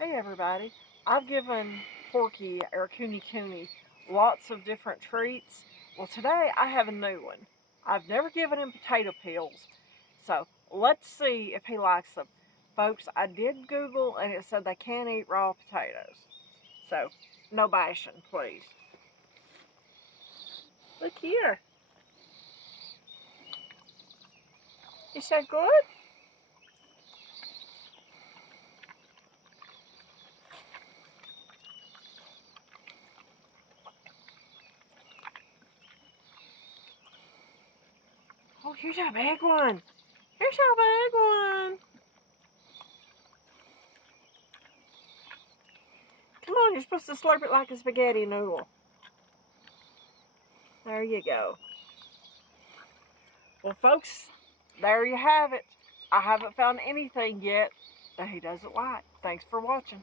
Hey everybody, I've given Porky or Kunekune lots of different treats. Well, today I have a new one. I've never given him potato peels, so let's see if he likes them. Folks, I did Google and it said they can't eat raw potatoes. So, no bashing, please. Look here. Is that good? Oh, here's a big one. Here's a big one. Come on, you're supposed to slurp it like a spaghetti noodle. There you go. Well, folks, there you have it. I haven't found anything yet that he doesn't like. Thanks for watching.